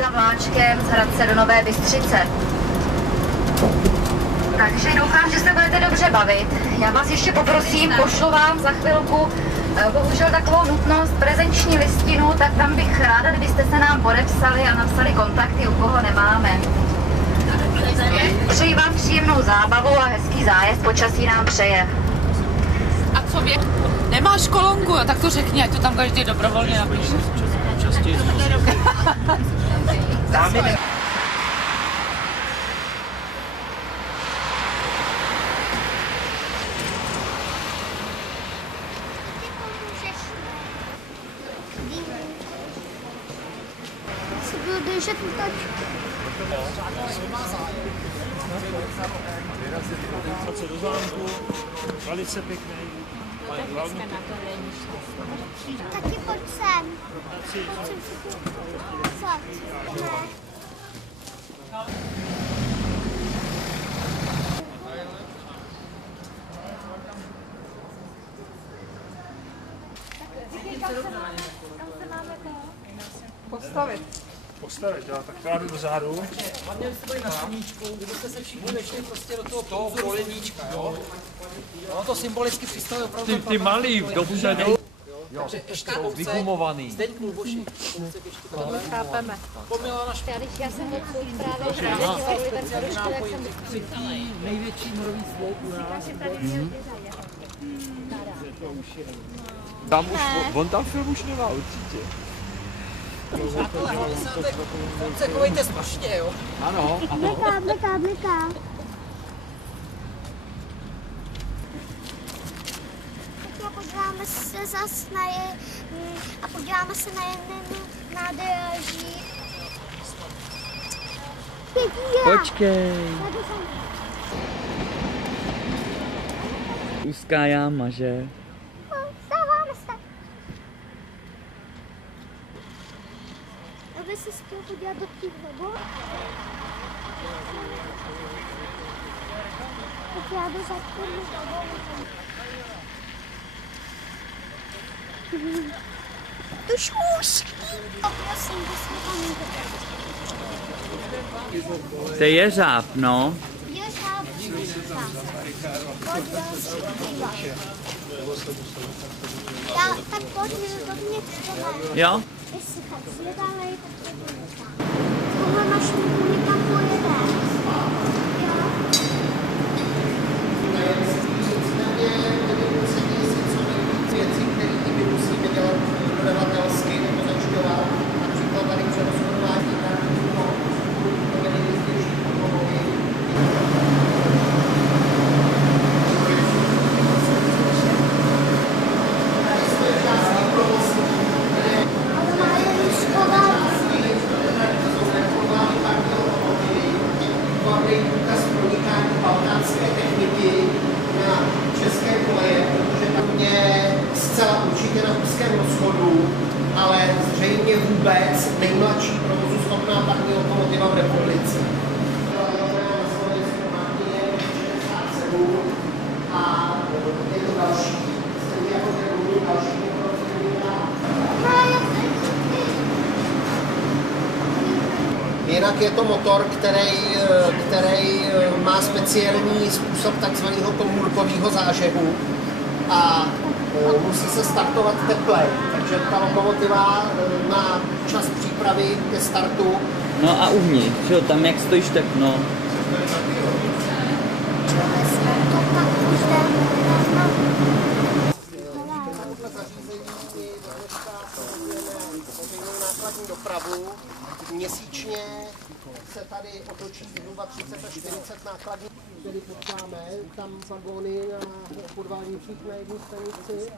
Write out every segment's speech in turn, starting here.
jízda vláčkem z Hradce do Nové Bystřice. Takže doufám, že se budete dobře bavit. Já vás ještě poprosím, pošlu vám za chvilku bohužel takovou nutnost prezenční listinu, tak tam bych ráda, kdybyste se nám podepsali a napsali kontakty, u koho nemáme. Přeji vám příjemnou zábavu a hezký zájezd, počasí nám přeje. A co vě? Nemáš kolonku, tak to řekni, ať to tam každý dobrovolně napíše. Držet tak. Do zámku, velice pěkný. Taky pojď sem. Postavit, jo, tak já jdu dozadu. Hlavně jste byli na sluníčku, kdybyste se všichni vešli prostě do toho koleníčka, jo? Ono to symbolicky představuje opravdu... Ty malý, dopředu. Takže ještě kousek, Zdeňk Luboši. Chápeme. Pomila naš... Já jsem odsud právě speciální nápoj, největší morový sloup u nás. Tam už, on tam film už nemá určitě. Přátelé, hlavně se na té konce chovejte slušně, jo? Ano, ano. Bliká. Tak já podíváme se zas a podíváme se na jednu nádraží. Počkej. Úzká jáma, že? Stáváme se. Aby se chtěl podívat do těch nebo? Tak já jdu za tím. To šušky. Prosím, prosím, To je jeřáb, no. Ježáb, tak pojď dovnitř toho. Jo? Jestli tak zvědavej, tak to bude tak. Tohle mašinku někam pojede. Věci, které my musíme dělat dodavatelsky nebo zajišťovat, například tady přerozhodování na nejrůznější pohovory. Tady jsme částí provozní, Ale má jen schovat. Důkaz pronikání balkánské techniky na české koleje, protože tam je zcela určitě na úzkém rozchodu, ale zřejmě vůbec nejmladší provozuschopná parní lokomotiva v republice. A je to další, stejně jako ten další Jinak je to motor, který má speciální způsob takzvaného komůrkového zážehu a musí se startovat teplej. Takže ta lokomotiva má čas přípravy ke startu. No a uvnitř, jo, tam jak stojíš, tak no. Nákladní dopravu. Měsíčně se tady otočí zhruba 30 až 40 nákladních. Tady potkáme tam vagóny na podválnicích na jedné stanici.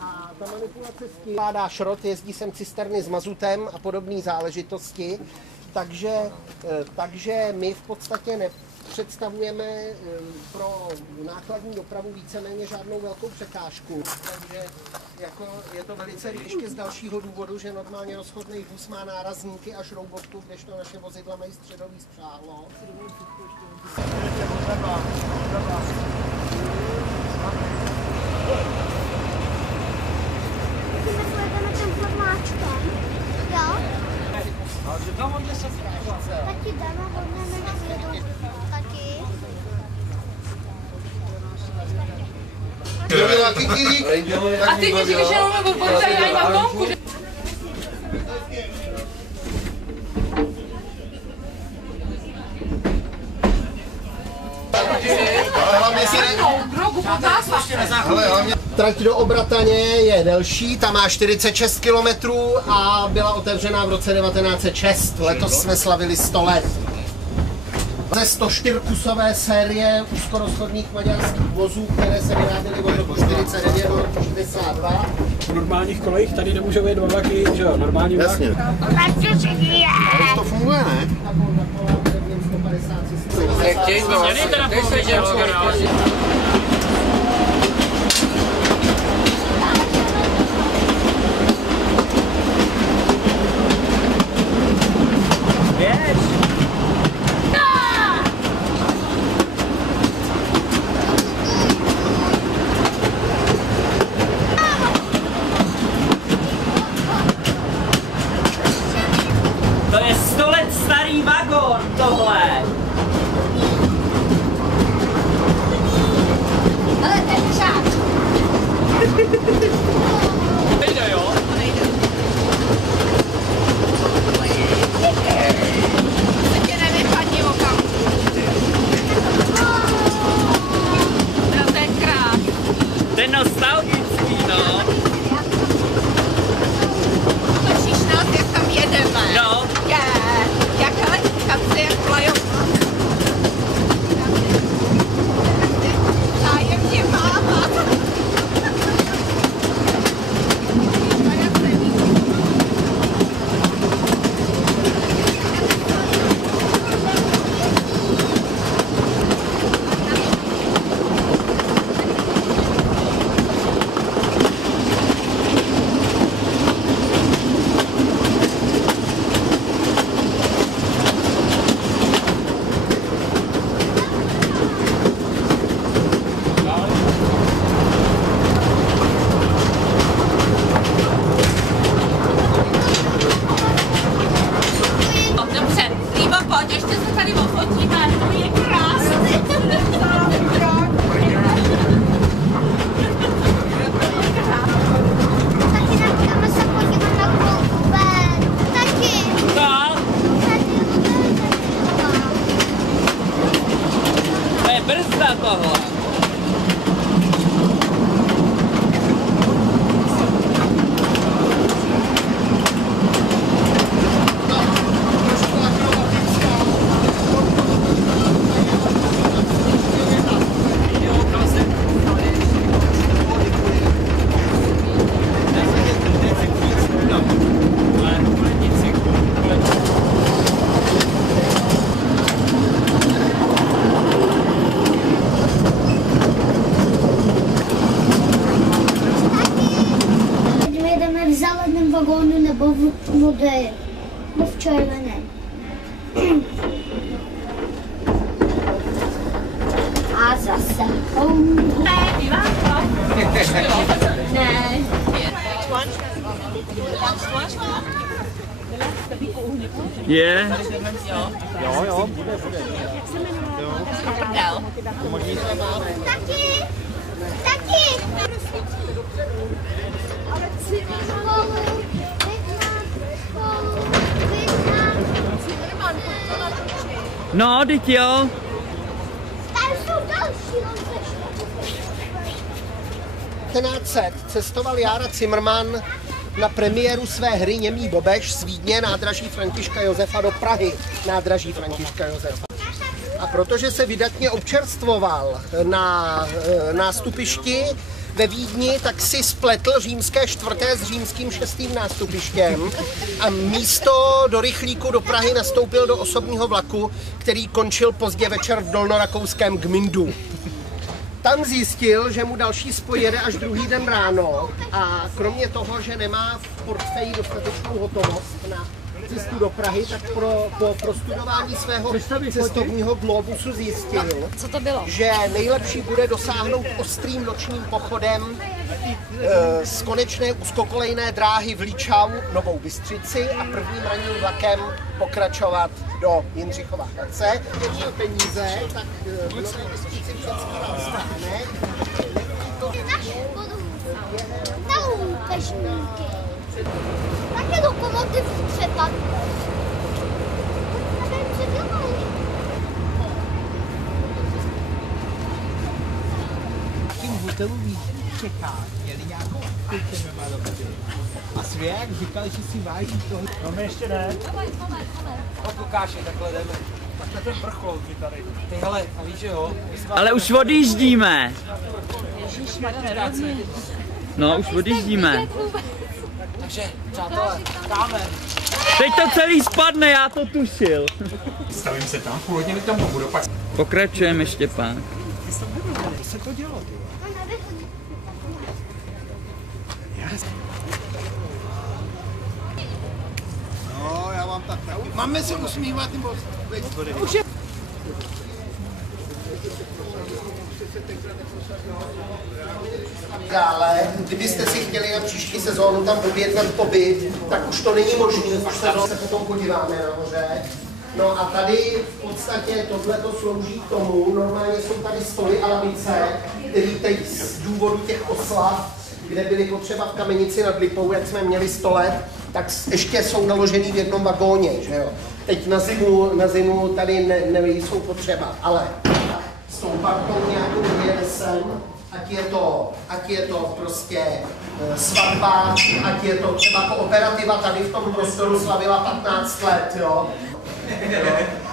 A ta manipulace s tím vládá šrot, jezdí sem cisterny s mazutem a podobné záležitosti. Takže my v podstatě nepředstavujeme pro nákladní dopravu víceméně žádnou velkou překážku. Takže jako je to velice ještě z dalšího důvodu, že normálně rozchodný vůz má nárazníky a šroubovku, kdežto naše vozidla mají středový spřáhlo. Taky dáma hodně nevědu. Taky. A ty ti říkáš, že máme podpořit i na klonku, že? Trať do Obrataně je delší, ta má 46 km a byla otevřená v roce 1906. Letos jsme slavili 100 let. Ze 104-kusové série úzkorozchodných maďarských vozů, které se vyráběly od roku 49 do roku 62. V normálních kolejích tady nemůžou jet dva vlaky, že jo, normální vlak. Jasně. Ale to funguje, ne? To je 100 let starý vagón, tohle. Ale to je pořád. Nejde, jo? To tě nevypadni okam. To je krát. To je nostalgický, no. Točíš nás, jak tam jedeme. No. Jak elektrikace, jak flajová. Zájemně máma. Dobře, Líbo, pojď, ještě se tady ofotíme, to je krásný. Taky nechceme se podívat na kolku ven. Taky. No, to je brzda tohle. My jedeme v zeleném vagónu nebo v modrém, nebo v červeném. A zase. Ne. Je. Jo, Taky. Taky. No, teď jo. Tam jsou další. 1900 cestoval Jára Cimrman na premiéru své hry Němý Bobeš z Vídně nádraží Františka Josefa do Prahy nádraží Františka Josefa. A protože se vydatně občerstvoval na nástupišti ve Vídni, tak si spletl římské čtvrté s římským šestým nástupištěm a místo do rychlíku do Prahy nastoupil do osobního vlaku, který končil pozdě večer v dolnorakouském Gmindu. Tam zjistil, že mu další spoj jede až druhý den ráno a kromě toho, že nemá v portfeji dostatečnou hotovost na cestu do Prahy, tak po prostudování svého cestovního globusu zjistil, Co to bylo? že nejlepší bude dosáhnout ostrým nočním pochodem z konečné úzkokolejné dráhy v Líčau Novou Bystřici a prvním ranním vlakem pokračovat do Jindřichova Hradce. Když peníze, tak v Nové Bystřici všechno nastane. Na loupežníky. Také lokomotiv třeba. Hotelu čeká, měli nějakou a Svěk říkal, že si váží toho. No my ještě ne. No Lukáši, takhle jdeme. Tak na ten vrchol mi tady. Ty hele, a víš, že jo? Ale už odjíždíme. No, už odjíždíme. Takže, přátelé, dáme. Teď to celý spadne, já to tušil. Stavím se tam, půl hodiny tam budu pak. Pokračujeme, Štěpán. To se to dělo, ty. No, já vám tak máme se usmívat, nebo... Už je... Dále, kdybyste si chtěli na příští sezónu tam objednat pobyt, tak už to není možné, až se potom podíváme nahoře. No a tady v podstatě tohleto slouží k tomu, normálně jsou tady stoly a lavice, které teď z důvodu těch oslav, kde byly potřeba v Kamenici nad Lipou, jak jsme měli 100 let, tak ještě jsou naložený v jednom vagóně, že jo. Teď na zimu tady nejsou potřeba, ale s tou partou nějakou vyjede sem, ať je to prostě svatba, ať je to třeba kooperativa, tady v tom prostoru slavila 15 let, jo.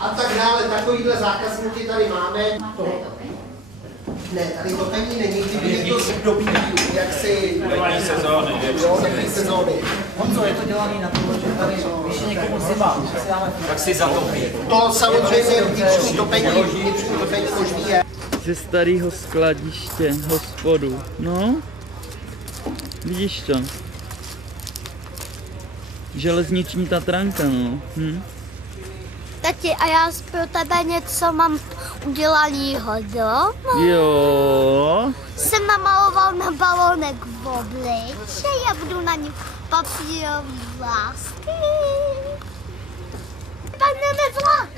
A tak dále, takovýhle zákazníky tady máme. Ne, tady topení není, kdyby někdo dobí, jak si... Letní sezóny. Jo, letní sezóny. Honzo, je to dělaný na to, že tady, když je někomu zima, tak si zatopí. To samozřejmě vnitřní topení možný je. Ze starého skladiště, hospodu. No, vidíš to. Železniční Tatranka, no. Tati, a já pro tebe něco mám udělanýho, jo? Jo. Jsem namaloval na balónek v obliče, já budu na něm papírový vlásky. Padneme vlak!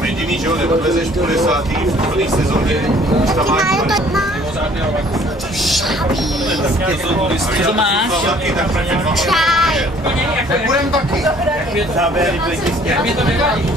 A jediný, že ho neodvezeš po 10. v plný sezóně, už tam máš Co máš? Čaj! Tak budeme taky. Záběry byly tisně. Mě to nevadí.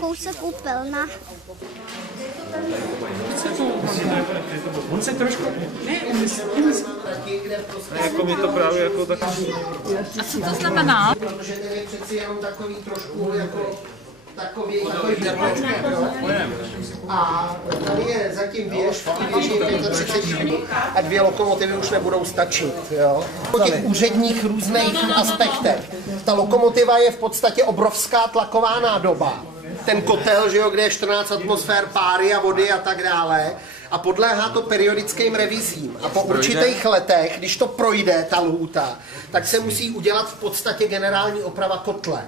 Kousek koupelna. On se trošku... Jako mi to právě jako tak... A co to znamená? Protože ten je přeci jenom takový trošku jako takový a tady je zatím věž, je 35 a 2 lokomotivy už nebudou stačit. Jo? Po těch úředních různých aspektech. Ta lokomotiva je v podstatě obrovská tlaková nádoba. Ten kotel, že jo, kde je 14 atmosfér páry a vody a tak dále. A podléhá to periodickým revizím. A po určitých letech, když to projde, ta lhůta, tak se musí udělat v podstatě generální oprava kotle.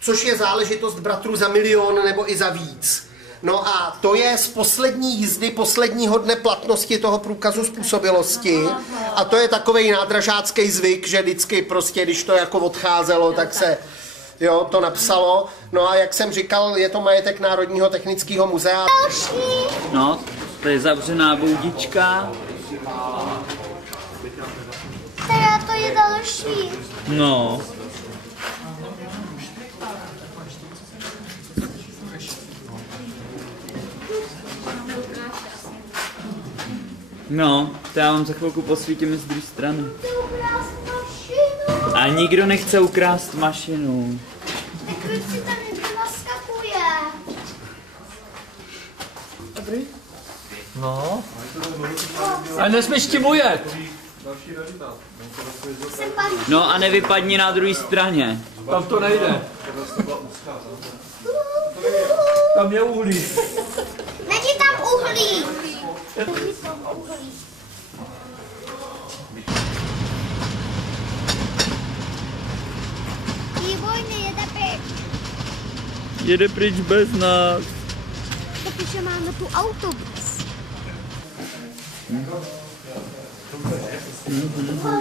Což je záležitost bratrů za 1 000 000 nebo i za víc. No a to je z poslední jízdy, posledního dne platnosti toho průkazu způsobilosti. A to je takovej nádražácký zvyk, že vždycky prostě, když to jako odcházelo, tak se to napsalo. No a jak jsem říkal, je to majetek Národního technického muzea. No, to je zavřená boudička. Teda to je další. No. No, to já vám za chvilku posvítíme z druhé strany. A nikdo nechce ukrást mašinu. Tak proč si tam naskakuje? No. Ale nesmíš tím ujet. No a nevypadni na druhé straně. Tam to nejde. Tam je uhlí. Není tam uhlí. Výborně, jede pryč. Jede pryč bez nás. Protože máme tu autobus.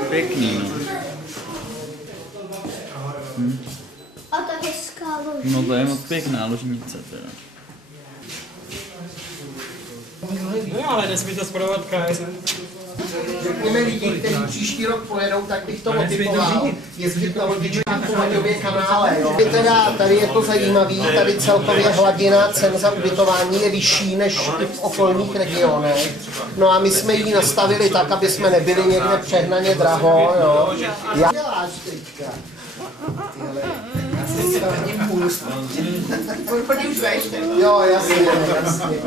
Pěkný, no. A to je skálo. No to je moc pěkná ložnice teda. No ale nesmí to spravovat KSM. Řekněme lidi, kteří příští rok pojedou, tak bych to motivoval jezdit na lodičkách po Vaďově kanále. Jo. Tady je to zajímavý, tady celkově hladina cen za ubytování je vyšší než v okolních regionech. No a my jsme ji nastavili tak, aby jsme nebyli někde přehnaně draho. Jo. Jak děláš teďka? Jo, jasně, jasně.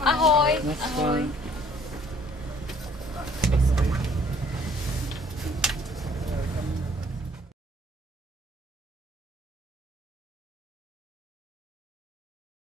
Ahoj. Ahoj.